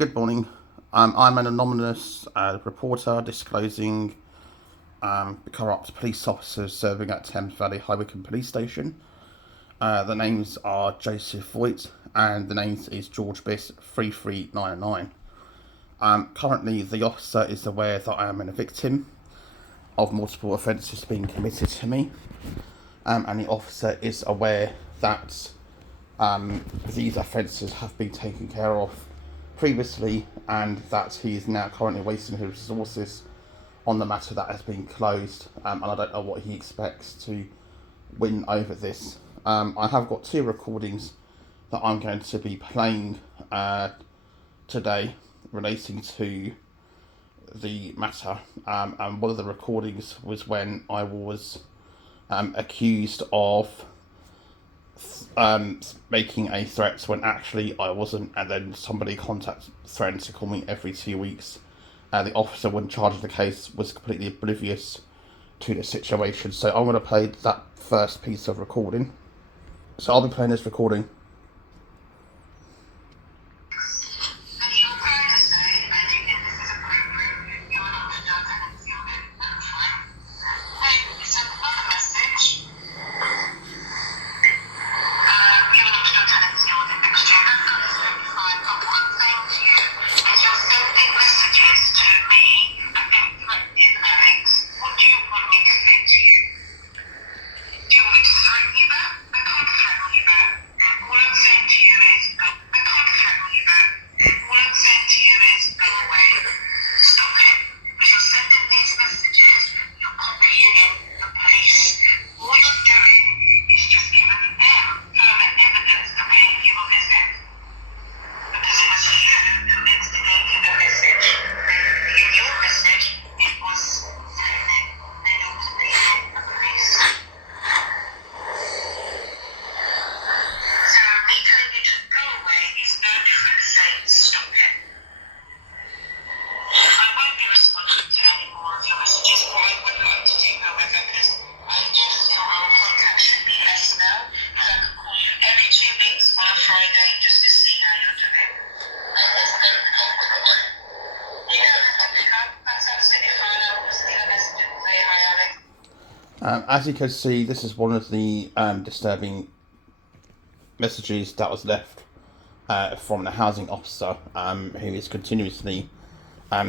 Good morning. I'm an anonymous reporter disclosing corrupt police officers serving at Thames Valley Wycombe police station. The names are Joseph Voigt and the names is George Biss 3399. Currently, the officer is aware that I am a victim of multiple offences being committed to me, and the officer is aware that these offences have been taken care of previously, and that he is now currently wasting his resources on the matter that has been closed, and I don't know what he expects to win over this. I have got two recordings that I'm going to be playing today relating to the matter, and one of the recordings was when I was accused of making a threat when actually I wasn't, and then somebody threatened to call me every 2 weeks. The officer, when charging the case, was completely oblivious to the situation. So I'm going to play that first piece of recording. So I'll be playing this recording. As you can see, this is one of the disturbing messages that was left from the housing officer, who is continuously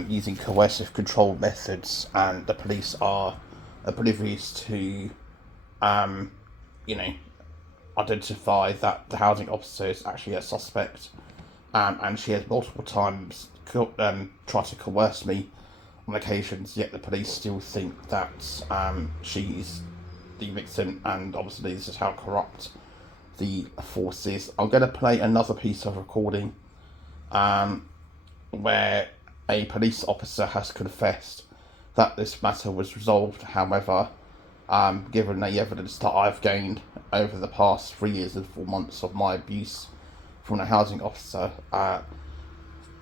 using coercive control methods, and the police are oblivious to, identify that the housing officer is actually a suspect, and she has multiple times tried to coerce me on occasions, yet the police still think that she's the victim, and obviously this is how corrupt the force is. I'm going to play another piece of recording where a police officer has confessed that this matter was resolved. However, given the evidence that I've gained over the past 3 years and 4 months of my abuse from the housing officer,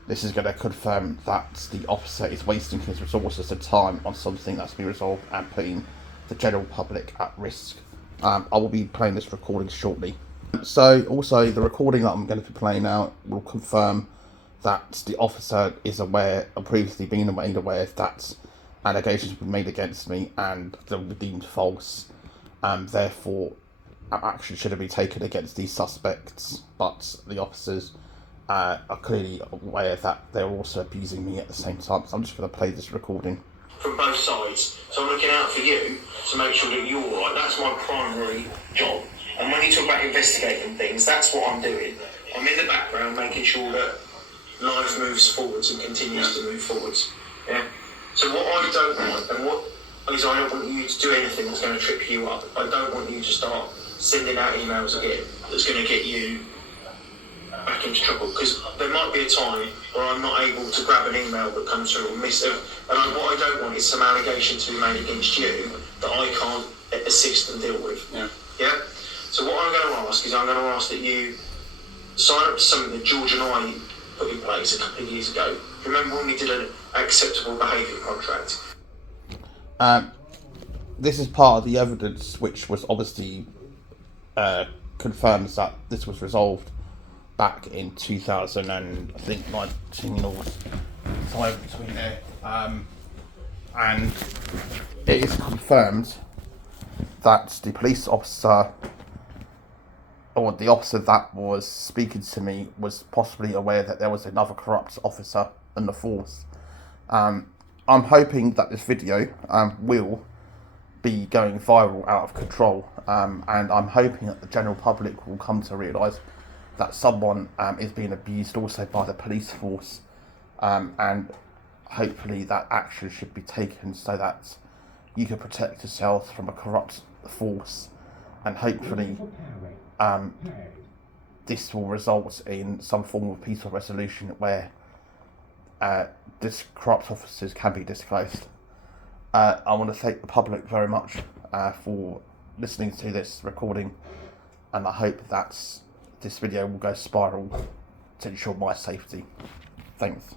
this is going to confirm that the officer is wasting his resources and time on something that's been resolved and putting the general public at risk. I will be playing this recording shortly. So also the recording that I'm going to be playing now will confirm that the officer is aware, or previously been made aware, that allegations have been made against me and they were deemed false, and therefore action should have been taken against these suspects, but the officers are clearly aware that they're also abusing me at the same time. So I'm just going to play this recording. From both sides, so I'm looking out for you to make sure that you're all right. That's my primary job. And when you talk about investigating things, that's what I'm doing. I'm in the background making sure that life moves forwards and continues to move forwards. Yeah. So what I don't want, and what is, I don't want you to do anything that's going to trip you up. I don't want you to start sending out emails again that's going to get you back into trouble, because there might be a time where I'm not able to grab an email that comes through or miss it, and what I don't want is some allegation to be made against you that I can't assist and deal with. Yeah. So what I'm going to ask is, I'm going to ask that you sign up to something that George and I put in place a couple of years ago. Remember when we did an acceptable behaviour contract? This is part of the evidence which was obviously confirms that this was resolved back in 2000 and I think 19 or somewhere between there, and it is confirmed that the police officer, or the officer that was speaking to me, was possibly aware that there was another corrupt officer in the force. I'm hoping that this video will be going viral out of control, and I'm hoping that the general public will come to realise that someone is being abused also by the police force, and hopefully that action should be taken so that you can protect yourself from a corrupt force, and hopefully this will result in some form of peaceful resolution where this corrupt officers can be disclosed. I want to thank the public very much for listening to this recording, and I hope that this video will go spiral to ensure my safety. Thanks.